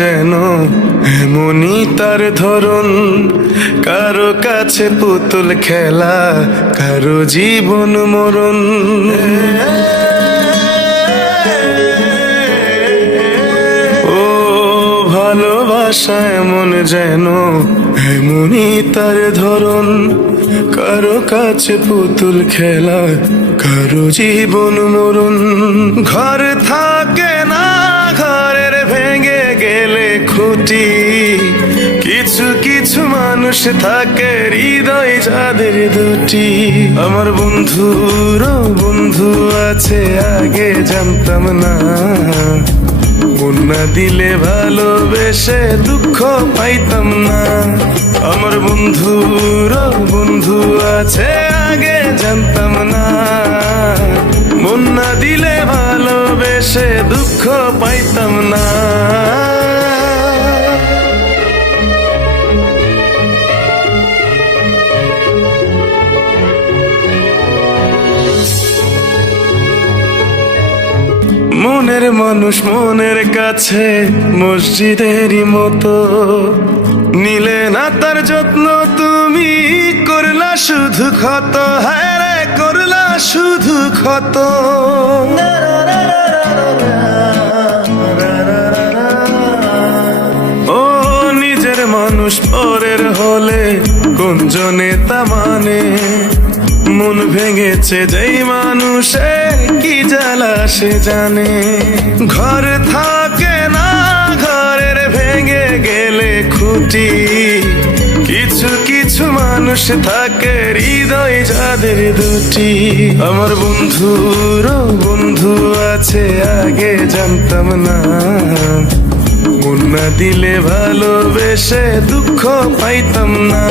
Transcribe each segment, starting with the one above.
যেন এমনই তার ধরন, কারো কাছে পুতুল খেলা, কারো জীবন মরণ। ও ভালোবাসা এমন যেন এমনই তার ধরন, কারো কাছে পুতুল খেলা, কারো জীবন মরণ। ঘর থাকে না, ঘরের ভেঙে গেলে খুঁটি, কিছু কিছু মানুষ থাকে হৃদয় যাদের দুটি। আমার বন্ধুর বন্ধু আছে আগে জানতাম না, মন না দিলে ভালোবেসে দুঃখ পাইতাম না। আমার বন্ধুর বন্ধু আছে আগে জানতাম না, মন না দিলে ভালোবেসে দুঃখ পাইতাম না। মনের মানুষ মনের কাছে মসজিদেরই মতো, নিলে না তার যত্ন তুমি, করলা শুধু ক্ষত, হায় রে করলা শুধু ক্ষত। ও নিজের মানুষ পরের হলে কোন জনে তা মানে, মন ভেঙেছে যেই মানুষে কি জ্বালা সে জানে। ঘর থাকে না, ঘরের ভেঙে গেলে খুঁটি, কিছু কিছু মানুষ থাকে হৃদয় যাদের দুটি। আমার বন্ধুর বন্ধু আছে আগে জানতাম না, মন না দিলে ভালোবেসে দুঃখ পাইতাম না।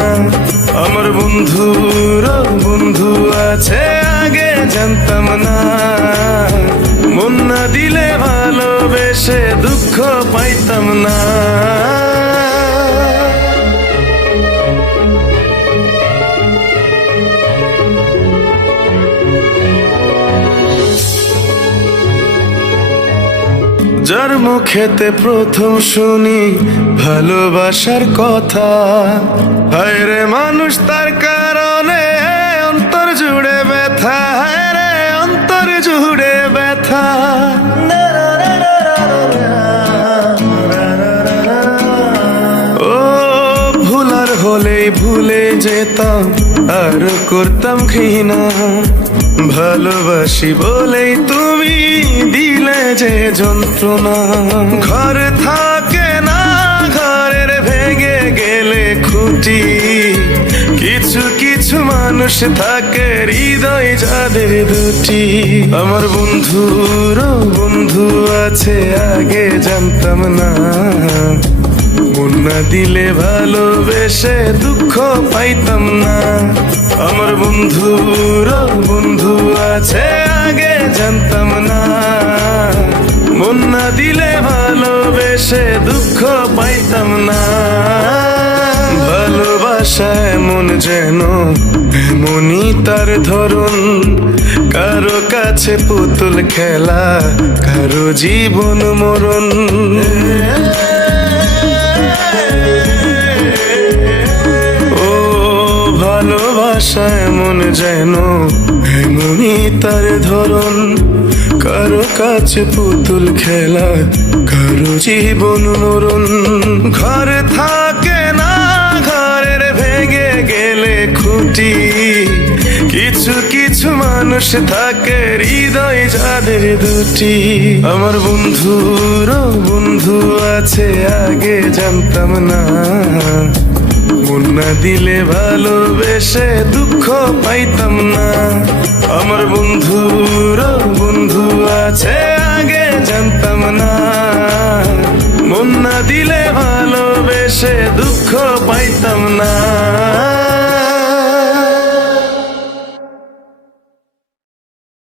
আমার বন্ধুর বন্ধু আছে আগে জানতাম না, মন না দিলে ভালোবেসে দুঃখ পাইতাম না। যার মুখেতে প্রথম শুনি ভালোবাসার কথা, হায় রে মানুষ তার কারণে অন্তর জুড়ে ব্যথা, হায় রে অন্তর জুড়ে ব্যথা। ও ভুলার হলেই ভুলে যেতাম, আর করতাম ঘৃণা, ভালোবাসি বলেই তুমি দিলে যে যন্ত্রণা। ঘর থাকে না, ঘরের ভেঙে গেলে খুঁটি, কিছু কিছু মানুষ থাকে হৃদয় যাদের দুটি। আমার বন্ধুর বন্ধু আছে আগে জানতাম না, মন না দিলে ভালোবেসে দুঃখ পাইতাম না। আমার বন্ধুর বন্ধু আছে আগে জানতাম না, মন না দিলে ভালোবেসে দুঃখ পাইতাম না। ভালোবাসা এমন যেন এমনই তার ধরন, কারো কাছে পুতুল খেলা, কারো জীবন মরণ। ভালোবাসা এমন যেন এমনই তার ধরন, কারো কাছে পুতুল খেলা, কারো জীবন মরণ। ঘর থাকে না, ঘরের ভেঙে গেলে খুঁটি, কিছু কিছু মানুষ থাকে হৃদয় যাদের দুটি। আমার বন্ধুর বন্ধু আছে আগে জানতাম না, মন না দিলে ভালোবেসে দুঃখ পাইতাম না। আমার বন্ধুর বন্ধু আছে